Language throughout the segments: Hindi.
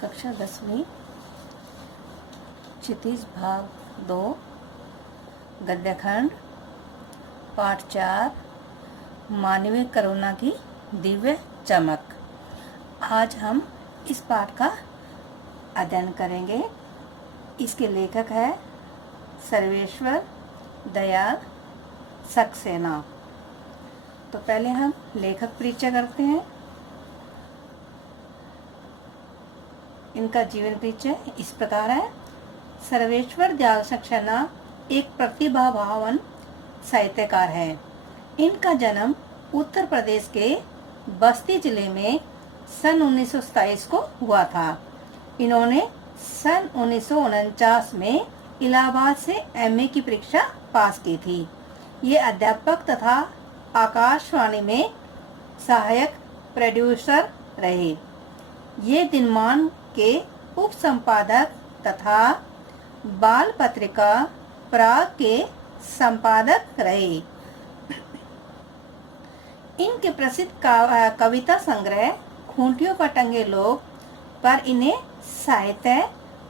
कक्षा 10वीं क्षितिज भाग 2 गद्यखंड पाठ 4 मानवीय करुणा की दिव्य चमक। आज हम इस पाठ का अध्ययन करेंगे। इसके लेखक है सर्वेश्वर दयाल सक्सेना। तो पहले हम लेखक परिचय करते हैं। इनका जीवन परिचय इस प्रकार है। सर्वेश्वर दयाल सक्सेना एक प्रतिभावान साहित्यकार है। इनका जन्म उत्तर प्रदेश के बस्ती जिले में सन 1927 को हुआ था। इन्होंने सन 1949 में इलाहाबाद से एमए की परीक्षा पास की थी। ये अध्यापक तथा आकाशवाणी में सहायक प्रोड्यूसर रहे। ये दिनमान के उप संपादक तथा बाल पत्रिका प्राग के संपादक रहे। इनके प्रसिद्ध कविता संग्रह खूंटियों पर टंगे लोग पर इन्हें साहित्य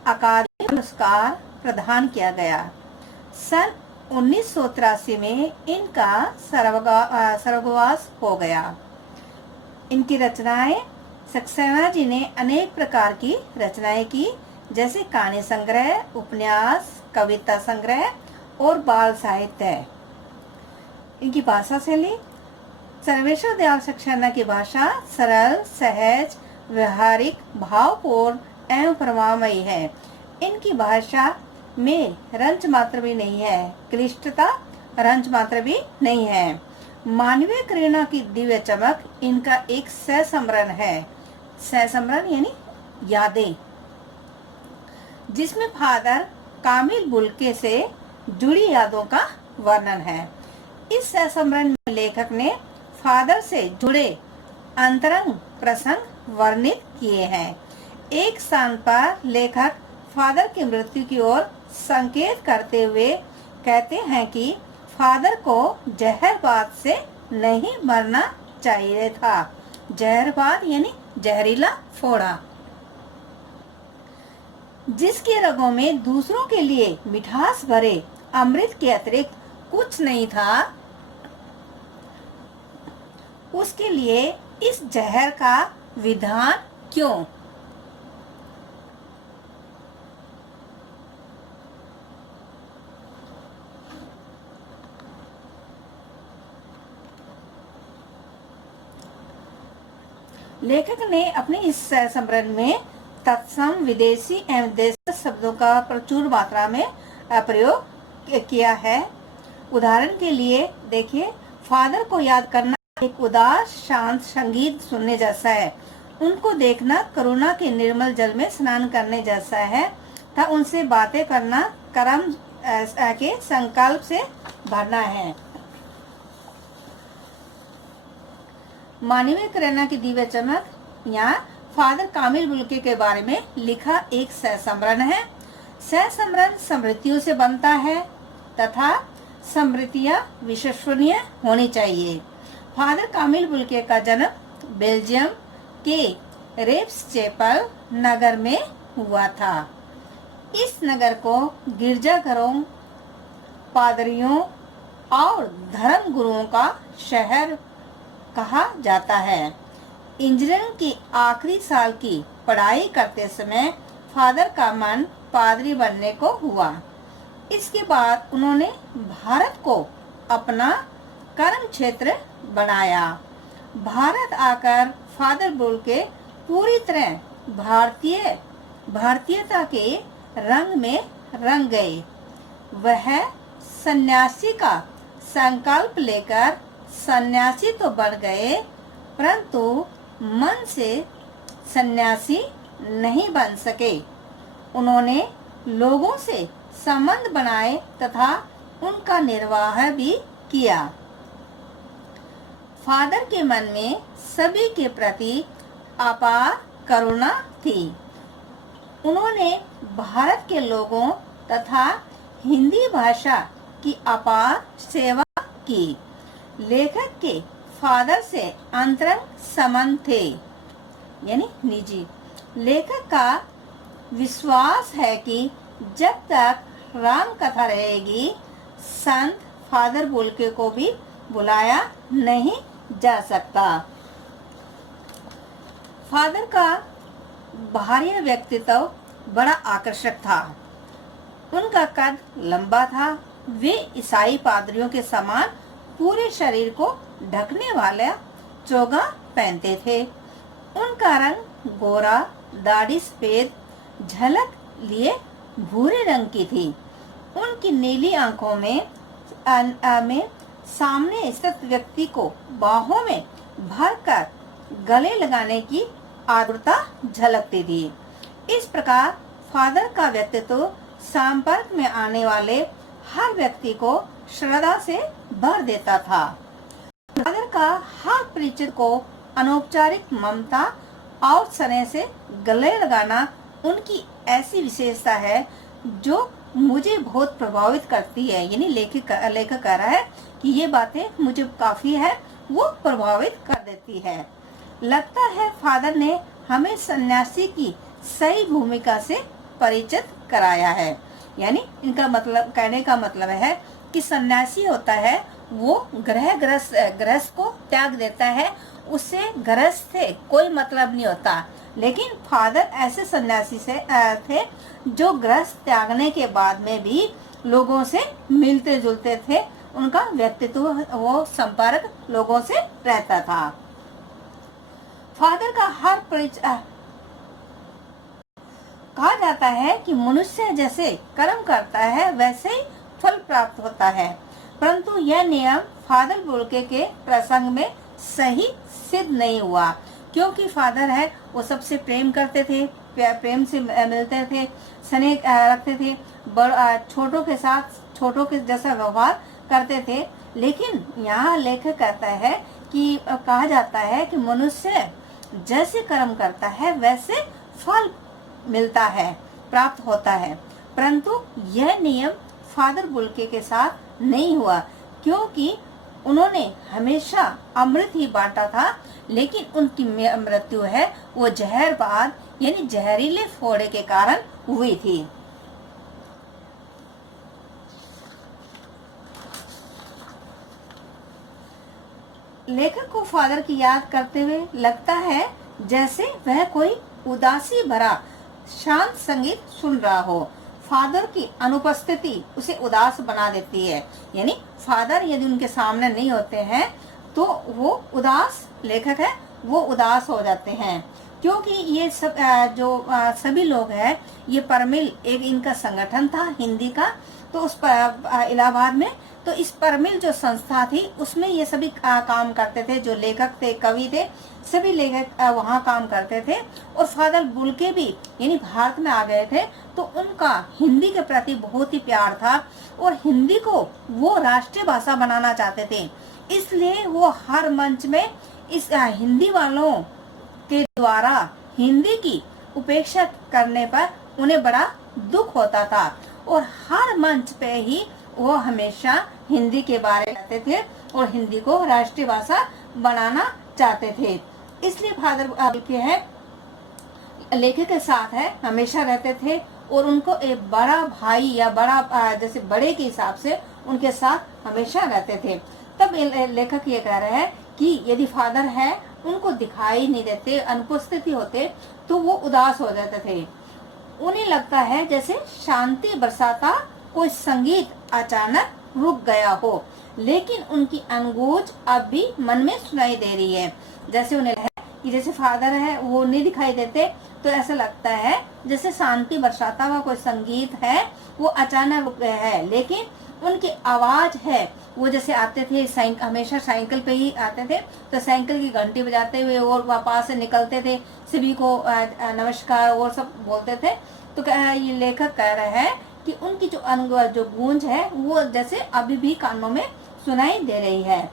अकादमी पुरस्कार प्रदान किया गया। सन 1983 में इनका स्वर्गवास हो गया। इनकी रचनाएं सक्सेना जी ने अनेक प्रकार की रचनाएं की, जैसे कहानी संग्रह, उपन्यास, कविता संग्रह और बाल साहित्य। इनकी भाषा शैली सर्वेश्वर दयाल सक्सेना की भाषा सरल, सहज, व्यवहारिक, भावपूर्ण एवं प्रभावमयी है। इनकी भाषा में रंच मात्र भी नहीं है, क्लिष्टता रंच मात्र भी नहीं है। मानवीय करुणा की दिव्य चमक इनका एक सहसमरण है। सहसमरण यानी यादें, जिसमें फादर कामिल बुल्के से जुड़ी यादों का वर्णन है। इस सहसमरण में लेखक ने फादर से जुड़े अंतरंग प्रसंग वर्णित किए हैं। एक स्थान पर लेखक फादर की मृत्यु की ओर संकेत करते हुए कहते हैं कि फादर को जहरबाद से नहीं मरना चाहिए था। जहरबाद यानी जहरीला फोड़ा, जिसके रगों में दूसरों के लिए मिठास भरे अमृत के अतिरिक्त कुछ नहीं था, उसके लिए इस जहर का विधान क्यों? लेखक ने अपने इस संस्मरण में तत्सम, विदेशी एवं देशी शब्दों का प्रचुर मात्रा में प्रयोग किया है। उदाहरण के लिए देखिए, फादर को याद करना एक उदास शांत संगीत सुनने जैसा है। उनको देखना करुणा के निर्मल जल में स्नान करने जैसा है तथा उनसे बातें करना कर्म के संकल्प से भरना है। मानवीय करुणा की दिव्य चमक यहाँ फादर कामिल बुल्के के बारे में लिखा एक सहसमरण है। सहसमरण समृद्धियों से बनता है तथा समृद्धियाँ विश्वसनीय होनी चाहिए। फादर कामिल बुल्के का जन्म बेल्जियम के रेप्सचेपल नगर में हुआ था। इस नगर को गिरजाघरों, पादरियों और धर्म गुरुओं का शहर कहा जाता है। इंजीनियरिंग की आखिरी साल की पढ़ाई करते समय फादर का मन पादरी बनने को हुआ। इसके बाद उन्होंने भारत को अपना कर्म क्षेत्र बनाया। भारत आकर फादर बुल्के पूरी तरह भारतीयता के रंग में रंग गए। वह सन्यासी का संकल्प लेकर सन्यासी तो बन गए, परंतु मन से सन्यासी नहीं बन सके। उन्होंने लोगों से संबंध बनाए तथा उनका निर्वाह भी किया। फादर के मन में सभी के प्रति अपार करुणा थी। उन्होंने भारत के लोगों तथा हिंदी भाषा की अपार सेवा की। लेखक के फादर से अंतरंग संबंध थे, यानी निजी। लेखक का विश्वास है कि जब तक राम कथा रहेगी, संत फादर बुल्के को भी बुलाया नहीं जा सकता। फादर का बाहरी व्यक्तित्व बड़ा आकर्षक था। उनका कद लंबा था। वे ईसाई पादरियों के समान पूरे शरीर को ढकने वाला चोगा पहनते थे। उनका रंग गोरा, दाढ़ी सफेद, झलक लिए भूरे रंग की थी। उनकी नीली आंखों में सामने स्थित व्यक्ति को बाहों में भरकर गले लगाने की आतुरता झलकती थी। इस प्रकार फादर का व्यक्तित्व संपर्क में आने वाले हर व्यक्ति को श्रद्धा से भर देता था। फादर का हर परिचित को अनौपचारिक ममता और स्नेह से गले लगाना उनकी ऐसी विशेषता है जो मुझे बहुत प्रभावित करती है। यानी लेखक कह रहा है कि ये बातें मुझे काफी है वो प्रभावित कर देती है। लगता है फादर ने हमें सन्यासी की सही भूमिका से परिचित कराया है। यानी इनका मतलब, कहने का मतलब है कि सन्यासी होता है वो गृहस्थ को त्याग देता है, उससे गृहस्थ से कोई मतलब नहीं होता। लेकिन फादर ऐसे सन्यासी से थे जो गृहस्थ त्यागने के बाद में भी लोगों से मिलते जुलते थे। उनका व्यक्तित्व वो संपर्क लोगों से रहता था। फादर का हर परिचय कहा जाता है कि मनुष्य जैसे कर्म करता है वैसे ही फल प्राप्त होता है, परंतु यह नियम फादर बुल्के के प्रसंग में सही सिद्ध नहीं हुआ, क्योंकि फादर है वो सबसे प्रेम करते थे, प्रेम से मिलते थे, स्नेह रखते थे, छोटों के साथ छोटों के जैसा व्यवहार करते थे। लेकिन यहाँ लेखक कहता है कि कहा जाता है कि मनुष्य जैसे कर्म करता है वैसे फल मिलता है, प्राप्त होता है, परंतु यह नियम फादर बुल्के के साथ नहीं हुआ, क्योंकि उन्होंने हमेशा अमृत ही बांटा था। लेकिन उनकी मृत्यु है वो जहरबाद यानी जहरीले फोड़े के कारण हुई थी। लेखक को फादर की याद करते हुए लगता है जैसे वह कोई उदासी भरा शांत संगीत सुन रहा हो। फादर की अनुपस्थिति उसे उदास बना देती है। यानी फादर यदि उनके सामने नहीं होते हैं तो वो उदास, लेखक है वो उदास हो जाते हैं, क्योंकि ये सब सभी लोग हैं, ये परमिल एक इनका संगठन था हिंदी का, तो उस इलाहाबाद में, तो इस परमिल जो संस्था थी उसमें ये सभी काम करते थे। जो लेखक थे, कवि थे, सभी लेखक वहाँ काम करते थे। और फादर बुल्के भी यानी भारत में आ गए थे, तो उनका हिंदी के प्रति बहुत ही प्यार था और हिंदी को वो राष्ट्रीय भाषा बनाना चाहते थे। इसलिए वो हर मंच में इस हिंदी वालों के द्वारा हिंदी की उपेक्षा करने पर उन्हें बड़ा दुख होता था और हर मंच पे ही वो हमेशा हिंदी के बारे में कहते थे और हिंदी को राष्ट्रीय भाषा बनाना चाहते थे। इसलिए फादर बुल्के है लेखक के साथ है हमेशा रहते थे और उनको एक बड़ा भाई या बड़ा जैसे बड़े के हिसाब से उनके साथ हमेशा रहते थे। तब लेखक ये कह रहे हैं कि यदि फादर है उनको दिखाई नहीं देते, अनुपस्थिति होते, तो वो उदास हो जाते थे। उन्हें लगता है जैसे शांति बरसाता कोई संगीत अचानक रुक गया हो, लेकिन उनकी अनगूंज अब भी मन में सुनाई दे रही है। जैसे उन्हें है कि जैसे फादर है वो नहीं दिखाई देते, तो ऐसा लगता है जैसे शांति बरसाता हुआ कोई संगीत है वो अचानक रुक गया है, लेकिन उनकी आवाज है वो जैसे आते थे हमेशा साइकिल पे ही आते थे, तो साइकिल की घंटी बजाते हुए और वापस से निकलते थे, सभी को नमस्कार और सब बोलते थे। तो ये लेखक कह रहे हैं कि उनकी जो गूंज है वो जैसे अभी भी कानों में सुनाई दे रही है।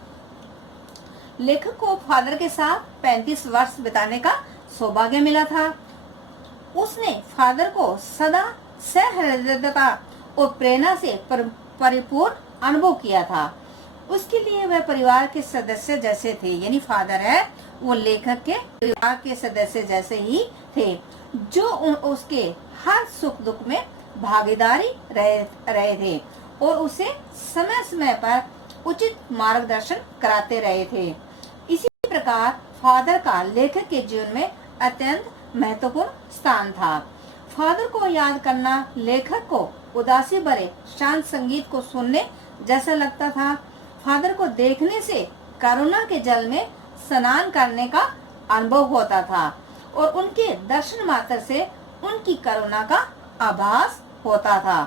लेखक को फादर के साथ 35 वर्ष बिताने का सौभाग्य मिला था। उसने फादर को सदा सहृदयता और प्रेरणा से परिपूर्ण अनुभव किया था। उसके लिए वह परिवार के सदस्य जैसे थे। यानी फादर है वो लेखक के परिवार के सदस्य जैसे ही थे, जो उसके हर सुख दुख में भागीदारी रहे थे और उसे समय समय पर उचित मार्गदर्शन कराते रहे थे। इसी प्रकार फादर का लेखक के जीवन में अत्यंत महत्वपूर्ण स्थान था। फादर को याद करना लेखक को उदासी भरे शांत संगीत को सुनने जैसा लगता था। फादर को देखने से करुणा के जल में स्नान करने का अनुभव होता था और उनके दर्शन मात्र से उनकी करुणा का आभास होता था।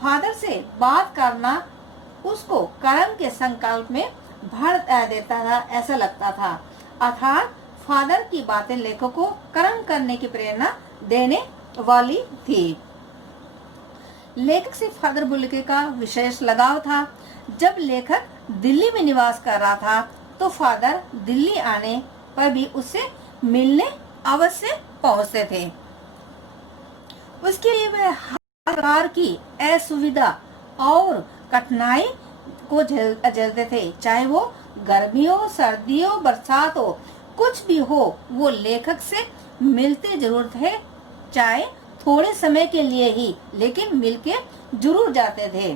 फादर से बात करना उसको कर्म के संकल्प में भर देता था, ऐसा लगता था। अर्थात फादर की बातें लेखक को कर्म करने की प्रेरणा देने वाली थी। लेखक से फादर बुल्के का विशेष लगाव था। जब लेखक दिल्ली में निवास कर रहा था तो फादर दिल्ली आने पर भी उससे मिलने अवश्य पहुंचते थे। उसके लिए वह हर प्रकार की असुविधा और कठिनाई को झेलते थे, चाहे वो गर्मी हो, सर्दी हो, बरसात हो, कुछ भी हो, वो लेखक से मिलते जरूर थे, चाहे थोड़े समय के लिए ही, लेकिन मिलके जरूर जाते थे।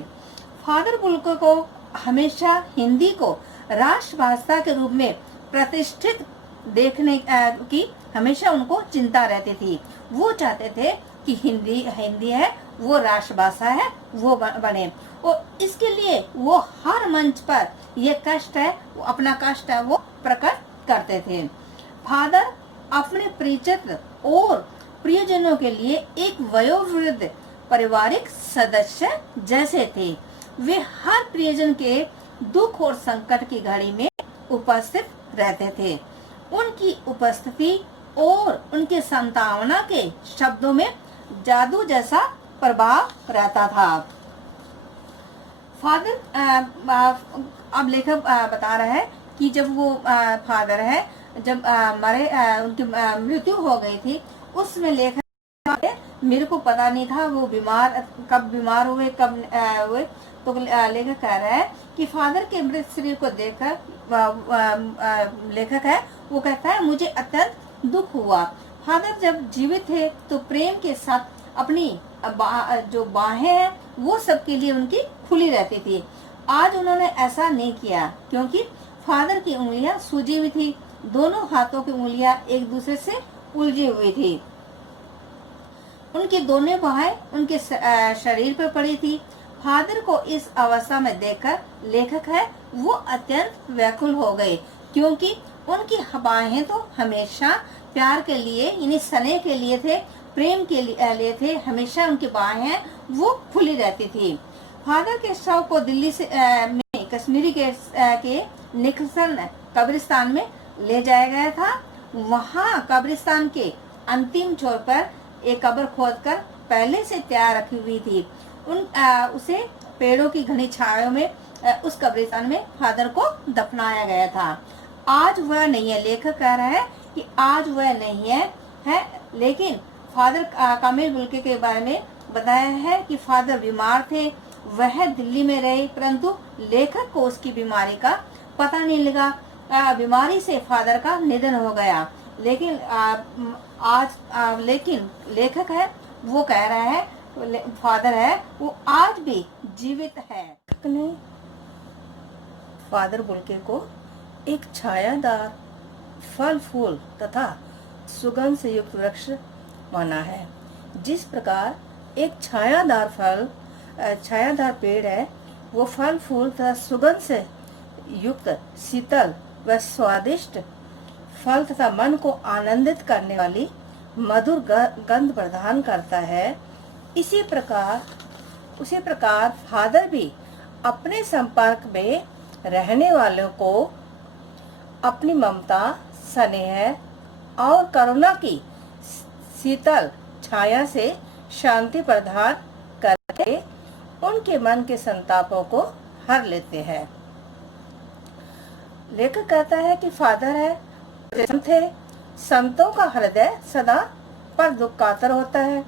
फादर बुल्के को हमेशा हिंदी को राष्ट्रभाषा के रूप में प्रतिष्ठित देखने की हमेशा उनको चिंता रहती थी। वो चाहते थे कि हिंदी है वो राष्ट्रभाषा है, वो बने, और इसके लिए वो हर मंच पर ये कष्ट है, वो अपना कष्ट है वो प्रकट करते थे। फादर अपने परिचित और प्रियजनों के लिए एक वयोवृद्ध पारिवारिक सदस्य जैसे थे। वे हर प्रियजन के दुख और संकट की घड़ी में उपस्थित रहते थे। उनकी उपस्थिति और उनके सांत्वना के शब्दों में जादू जैसा प्रभाव रहता था। फादर अब लेखक बता रहा है कि जब वो फादर है, जब उनकी मृत्यु हो गई थी, उसमें लेखक मेरे को पता नहीं था वो कब बीमार हुए, कब हुए। तो लेखक कह रहा है कि फादर के मृत शरीर को देखकर लेखक है वो कहता है मुझे अत्यंत दुख हुआ। फादर जब जीवित थे तो प्रेम के साथ अपनी जो बाहें हैं वो सबके लिए उनकी खुली रहती थी। आज उन्होंने ऐसा नहीं किया क्योंकि फादर की उंगलियां सूजी हुई थी, दोनों हाथों की उंगलियां एक दूसरे से उलझी हुई थी, उनकी दोनों बाहें उनके शरीर पर पड़ी थी। फादर को इस अवस्था में देखकर लेखक है वो अत्यंत व्याकुल हो गए, क्योंकि उनकी बाहें तो हमेशा प्यार के लिए यानी स्नेह के लिए थे, प्रेम के लिए थे, हमेशा उनकी बाहें वो खुली रहती थी। फादर के शव को दिल्ली से में कश्मीरी के निकलसन कब्रिस्तान में ले जाया गया था। वहाँ कब्रिस्तान के अंतिम छोर पर एक कब्र खोदकर पहले से तैयार रखी हुई थी। उसे पेड़ों की घनी छाया में उस कब्रिस्तान में फादर को दफनाया गया था। आज वह नहीं है, लेखक कह रहा है कि आज वह नहीं है, लेकिन फादर कामिल बुल्के के बारे में बताया है कि फादर बीमार थे, वह दिल्ली में रहे, परंतु लेखक को उसकी बीमारी का पता नहीं लगा। बीमारी से फादर का निधन हो गया। लेकिन लेकिन लेखक है वो कह रहा है फादर है वो आज भी जीवित है। ने फादर बुल्के को एक छायादार फल फूल तथा सुगंध से युक्त वृक्ष माना है। जिस प्रकार एक छायादार पेड़ है, वो फल फूल तथा सुगंध से युक्त शीतल व स्वादिष्ट फल तथा मन को आनंदित करने वाली मधुर गंध प्रदान करता है, उसी प्रकार फादर भी अपने संपर्क में रहने वालों को अपनी ममता, स्नेह और करुणा की शीतल छाया से शांति प्रदान करके उनके मन के संतापों को हर लेते हैं। लेखक कहता है कि फादर है थे, संतों का हृदय सदा पर दुखातर होता है।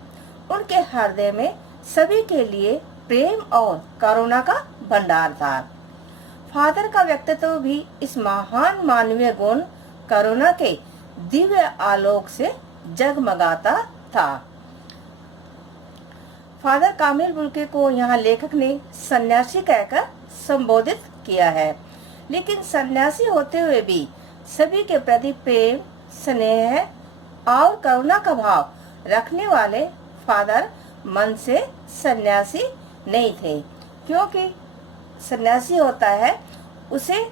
उनके हृदय में सभी के लिए प्रेम और करुणा का भंडार था। फादर का व्यक्तित्व भी इस महान मानवीय गुण करुणा के दिव्य आलोक से जगमगाता था। फादर कामिल बुल्के को यहाँ लेखक ने सन्यासी कहकर संबोधित किया है, लेकिन सन्यासी होते हुए भी सभी के प्रति प्रेम, स्नेह और करुणा का भाव रखने वाले फादर मन से सन्यासी नहीं थे, क्योंकि सन्यासी होता है उसे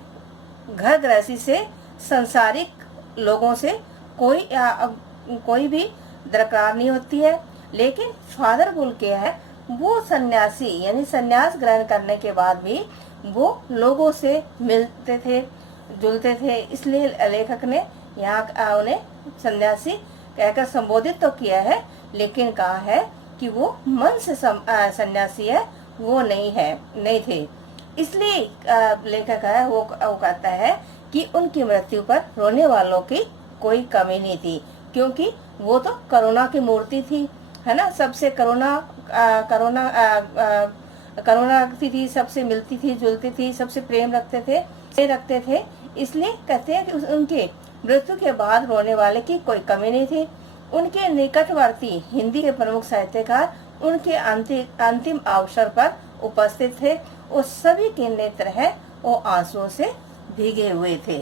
घर गृहस्थी से, संसारिक लोगों से कोई भी दरकार नहीं होती है। लेकिन फादर बुल्के है वो सन्यासी यानी सन्यास ग्रहण करने के बाद भी वो लोगों से मिलते थे, जुलते थे, इसलिए लेखक ने यहाँ उन्हें सन्यासी कहकर संबोधित तो किया है, लेकिन कहा है कि वो मन से सन्यासी है, वो नहीं थे। इसलिए लेखक है वो कहता है कि उनकी मृत्यु पर रोने वालों की कोई कमी नहीं थी, क्योंकि वो तो करुणा की मूर्ति थी, है ना। सबसे करुणा रखती थी, सबसे मिलती थी, जुलती थी, सबसे प्रेम रखते थे। इसलिए कहते हैं कि उनके मृत्यु के बाद रोने वाले की कोई कमी नहीं थी। उनके निकटवर्ती हिंदी के प्रमुख साहित्यकार उनके अंतिम अवसर पर उपस्थित थे और सभी के नेत्र है वो आंसुओं से भीगे हुए थे।